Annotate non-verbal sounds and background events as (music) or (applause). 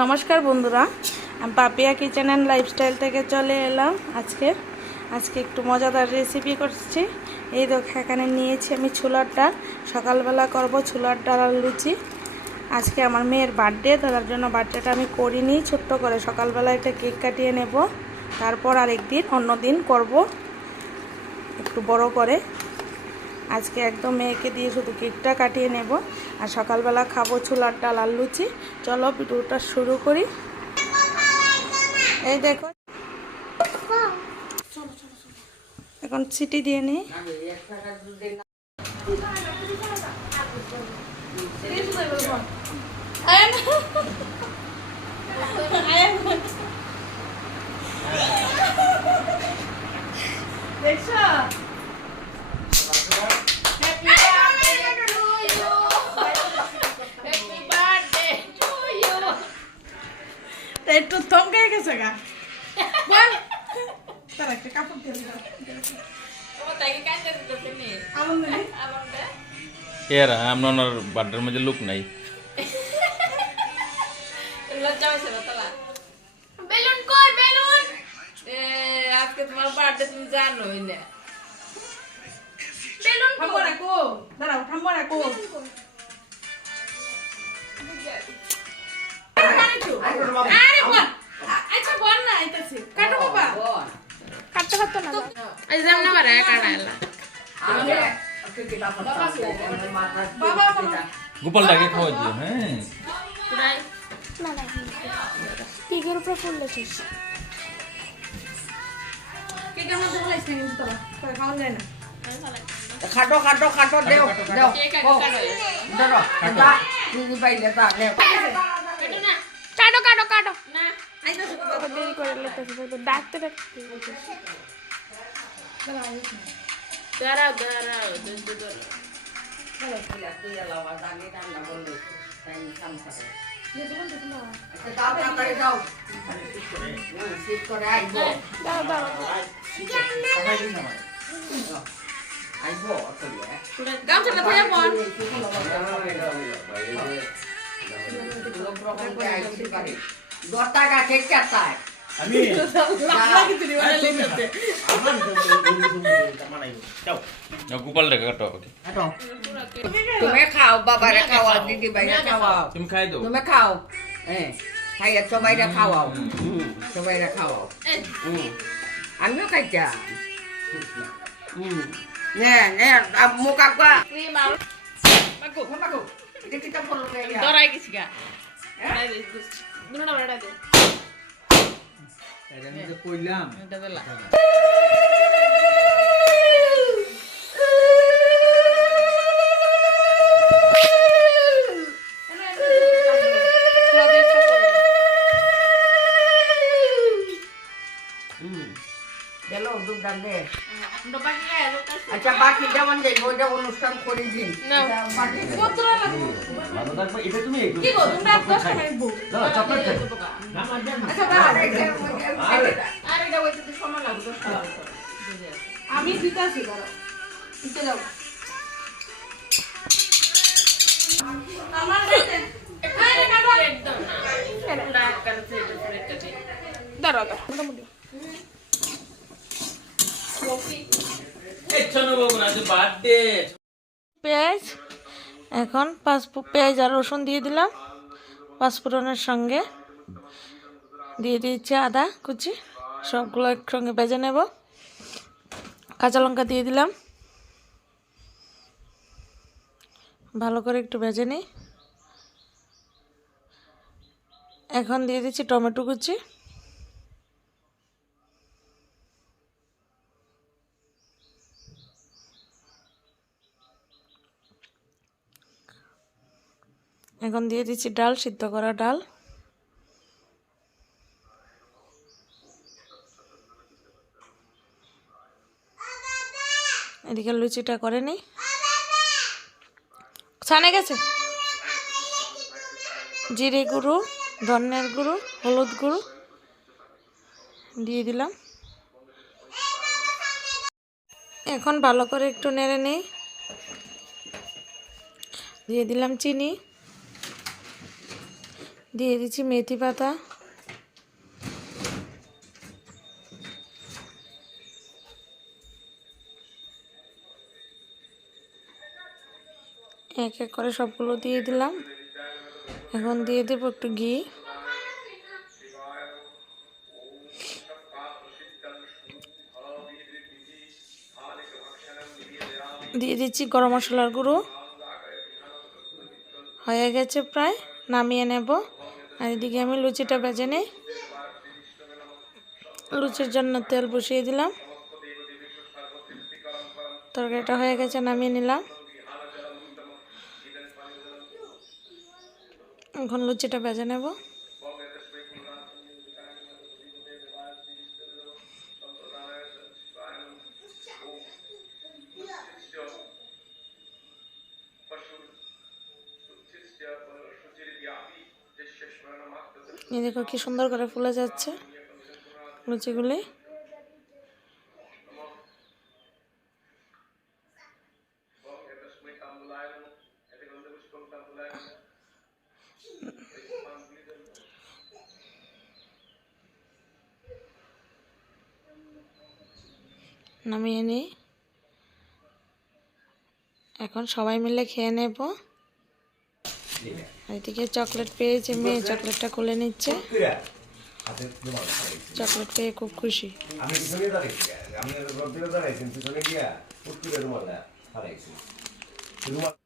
নমস্কার বন্ধুরা, আমি পাপিয়া কিচেন অ্যান্ড লাইফস্টাইল থেকে চলে এলাম আজকে। আজকে একটু মজাদার রেসিপি করছি। এই দেখো, এখানে নিয়েছি আমি ছোলার ডাল। সকালবেলা করব ছোলার ডাল আর লুচি। আজকে আমার মেয়ের বার্থডে তার জন্য বার্থডেটা আমি করিনি, ছোট্ট করে। সকালবেলা একটা কেক কাটিয়ে নেব। তারপর আরেকদিন অন্য দিন করব। একটু বড় করে। আজকে একদম মেয়েকে দিয়ে শুধু কেকটা কাটিয়ে নেব। আর সকালবেলা খাব ছোলার ডাল আর লুচি। চলো ভিডিওটা শুরু করি। এই দেখো। এখন সিটি দিয়ে নিই দেখছ তা একটু থমকে গেছে গা। বল। তার একটা কাপড় দিয়ে। এর আমরা ওনার বার্থডের মধ্যে লুক নাই। বেলুন কই বেলুন? আজকে তোমার বার্থডে তুমি জানোই না। বেলুন ঠাম্মা রাখো দাঁড়াও ঠাম্মা রাখো আরে বল আচ্ছা বল না আইতাছি কাটো বাবা কাটতে কাটতে না এই যে আমরা বারে কাটাইলা বাবা বাবা গোপাল ডাকে খাওয়া দিও হ্যাঁ উপরে পড়লেছিস কেকের মধ্যে ফলাইছ না কিন্তু তোরা তোরা খাওয়া যায় না খাটো খাটো খাটো দেও পাইলে দেও তো দেরি করে লেতেছে তো ডাকতে ডাকতে দাঁড়াও দাঁড়াও আচ্ছা গামছাটা ধরে বল লোক রকমকে পারে দশ টাকা কেক চাটায় আমি (laughs) গোপাল ডাকে কাটো তুমি খাও বাবারে খাওয়াও দিদি ভাইরা খাওয়াও। তুমি খাই দাও। তুমি খাও। হ্যাঁ খাইয়া সবাইরা খাওয়াও। সবাইরা খাওয়াও। আমিও খাইছা হুম। নে নে মুখ আগুয়া ক্রিম মাগো এটা কি তা বলো দরাই গেছি গা। দরাই দে দুটো বড়া দে কইলাম এটা দিলা হুম গেল দুধ আচ্ছা বাকি যেমন যাই ওইটা অনুষ্ঠান করে দিন আচ্ছা আমি দিতাছি দাঁড়াও দিতে যাও আমার কাছে আরে কাটো একদম না পুরা একবার সেটা পুরোটা দে দাঁড়াও দাঁড়াও মোটামুটি এই চনো বাবু না বার্থডে পেঁয়াজ, এখন পাঁচফোড়ন পেঁয়াজ আর রসুন দিয়ে দিলাম। পাঁচফোড়নের সঙ্গে দিয়ে দিয়েছি আদা কুচি। সবগুলো একসঙ্গে ভেজে নেব। কাঁচা লঙ্কা দিয়ে দিলাম। ভালো করে একটু ভেজে নিই। এখন দিয়ে দিচ্ছি টমেটো কুচি। এখন দিয়ে দিচ্ছি ডাল, সিদ্ধ করা ডাল। এদিকে লুচিটা করে নিই। ছানে গেছে? জিরে গুঁড়ো, ধনের গুঁড়ো, হলুদ গুঁড়ো দিয়ে দিলাম। এখন ভালো করে একটু নেড়ে নিই। দিয়ে দিলাম চিনি। দিয়ে দিচ্ছি মেথি পাতা। এক এক করে সবগুলো দিয়ে দিলাম। এখন দিয়ে দেবো একটু ঘি। দিয়ে দিচ্ছি গরম মশলার গুঁড়ো। হয়ে গেছে প্রায়, নামিয়ে নেব। আর এদিকে আমি লুচিটা বেজে নিই। লুচির জন্য তেল বসিয়ে দিলাম। তরকারিটা হয়ে গেছে, নামিয়ে নিলাম। এখন লুচিটা বেজে নেব। এই দেখো কি সুন্দর করে ফুলে যাচ্ছে লুচিগুলি। নামিয়ে নিই। এখন সবাই মিলে খেয়ে নেব। এদিকে চকলেট পেয়েছে মেয়ে চকলেটটা খুলে নিচ্ছে। চকলেট পেয়ে খুব খুশি। আমি